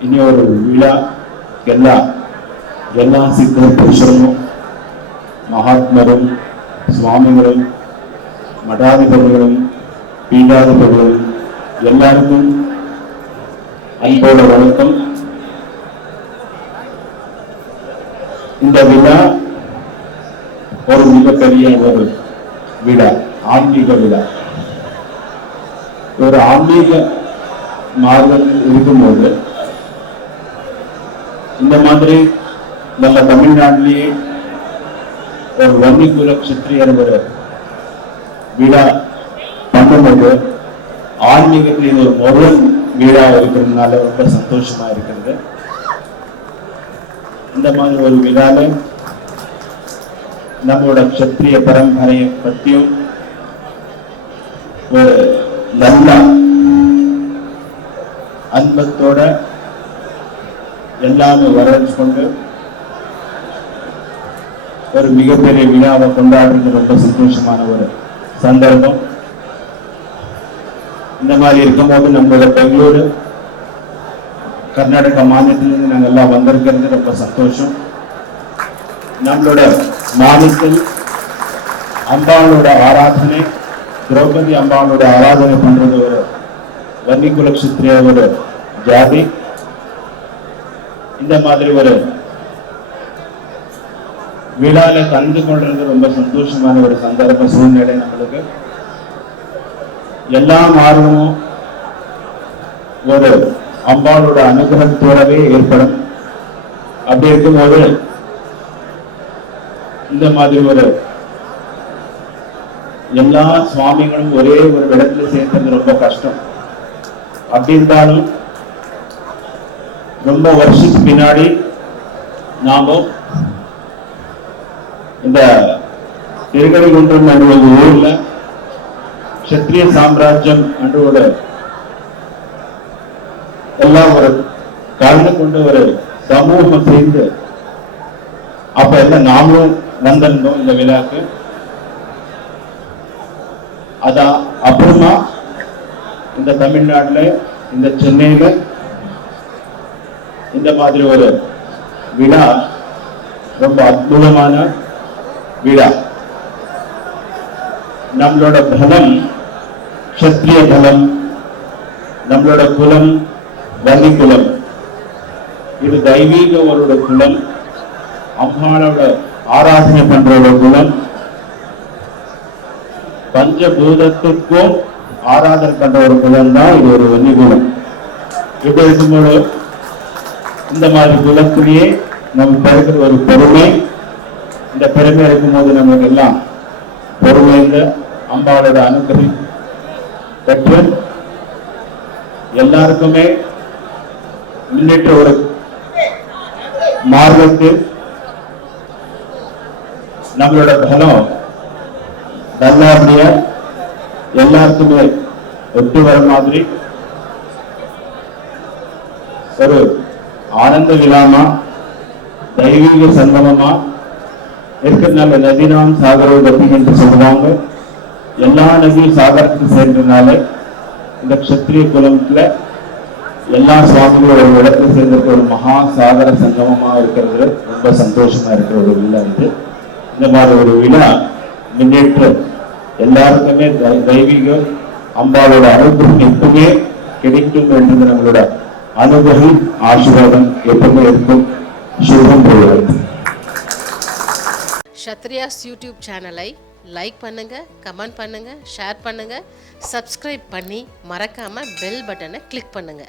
ಇನಿ ಅವರು ವಿಳಾ ಎಲ್ಲ ಎಲ್ಲ ಸಿದ್ಧ ಪುರುಷರು ಮಹಾತ್ಮರು ಸ್ವಾಮಿಗಳು மடாதிபதிகளும் பீடாதிபதிகளும் எல்லாருக்கும் அன்போட வணக்கம் இந்த விழா ஒரு மிகப்பெரிய ஒரு விழா ஆன்மீக விழா ஒரு ஆன்மீக மார்க்கத்தில் இருக்கும்போது இந்த மாதிரி நம்ம தமிழ்நாட்டிலேயே ஒரு வன்னிக்குல கஷத்திரியர் ஒரு விழா பண்ணும்போது ஆன்மீகத்தில் இது ஒரு விழா இருக்கிறதுனால ரொம்ப சந்தோஷமா இருக்கிறது. இந்த மாதிரி ஒரு விழால நம்மளோட சத்திரிய பரம்பரையை பற்றியும் ஒரு நல்ல அன்பத்தோட எல்லாமே வரவேற்றுக்கொண்டு ஒரு மிகப்பெரிய விழாவை கொண்டாடுறது ரொம்ப சந்தோஷமான ஒரு சந்தர்ப்பம். இந்த மாதிரி இருக்கும்போது நம்மளோட பெங்களூரு கர்நாடகா மாநிலத்திலிருந்து நாங்கள் எல்லாம் வந்திருக்கிறது ரொம்ப சந்தோஷம். நம்மளோட மாநிலத்தில் அம்பாளோட ஆராதனை திரௌபதி அம்பாளோட ஆராதனை பண்றது ஒரு வன்னிக்குல கஷத்திரிய ஒரு ஜாதி. இந்த மாதிரி ஒரு விழால கலந்து கொள்றது ரொம்ப சந்தோஷமான ஒரு சந்தர்ப்ப சூழ்நிலை நம்மளுக்கு. எல்லா மார்க்கமும் ஒரு அம்பாளோட அனுகிரகத்தோடவே ஏற்படும். அப்படி இருக்கும்போது இந்த மாதிரி ஒரு எல்லா சுவாமிகளும் ஒரே ஒரு இடத்துல சேர்ந்தது ரொம்ப கஷ்டம். அப்படி இருந்தாலும் ரொம்ப வருஷத்துக்கு பின்னாடி நாம இந்த திருக்கடிகுன்றம் என்ற ஒரு ஊர்ல க்ஷத்ரிய சாம்ராஜ்யம் என்ற ஒரு எல்லாம் ஒரு கலந்து கொண்டு ஒரு சமூகம் சேர்ந்து அப்ப எல்லாம் நாமளும் வந்திருந்தோம் இந்த விழாக்கு? அதான் அப்புறமா இந்த தமிழ்நாட்டில் இந்த சென்னையில இந்த மாதிரி ஒரு விழா ரொம்ப அற்புதமான விழா. நம்மளோட பலம் சத்திரிய பலம் நம்மளோட குலம் வலி குலம். இது தெய்வீகவரோட குலம் அம்மாளோட ஆராதனை பண்றோட குலம். பஞ்சபூதத்துக்கும் ஆராதனை பண்ற ஒரு குலம் தான் இது ஒரு வன்னி குலம். இப்படி இருக்கும்போது இந்த மாதிரி குலத்திலேயே நம் பிறகுற ஒரு பெருமை. இந்த பெருமை இருக்கும்போது நமக்கு எல்லாம் பொறுமைந்த அம்பாவோட அனுகிரகம் பெற்று எல்லாருக்குமே முன்னேற்ற ஒரு மார்க்கத்தில் நம்மளோட பலம் நல்லபடியா எல்லாருக்குமே ஒத்து வர மாதிரி ஒரு ஆனந்த விழாமா? தெய்வீக சங்கமமா? இருக்கிறதுனால நதினாம் சாகரோ கதி என்று சொல்லுவாங்க. எல்லா நதியும் சாகரத்துக்கு சேர்ந்ததுனால இந்த க்ஷத்ரிய குலத்துல எல்லா சுவாமிகளும் ஒரு இடத்துல சேர்ந்திருக்க ஒரு மகா சாகர சங்கமமா இருக்கிறது ரொம்ப சந்தோஷமா இருக்கிற ஒரு விழா இது. இந்த மாதிரி ஒரு விழா முன்னேற்றம் எல்லாருக்குமே தெய்வீகம் அம்பாவோட அம்பாளோட அனுகிரகம் எப்பவுமே கிடைக்கும் என்றது நம்மளோட அனுகிரகம் ஆசீர்வாதம் எப்பவுமே இருக்கும். சுகம் போகிறது சத்ரியாஸ் யூடியூப் சேனலை லைக் பண்ணுங்க கமெண்ட் பண்ணுங்க ஷேர் பண்ணுங்க சப்ஸ்கிரைப் பண்ணி மறக்காம பெல் பட்டனை கிளிக் பண்ணுங்க.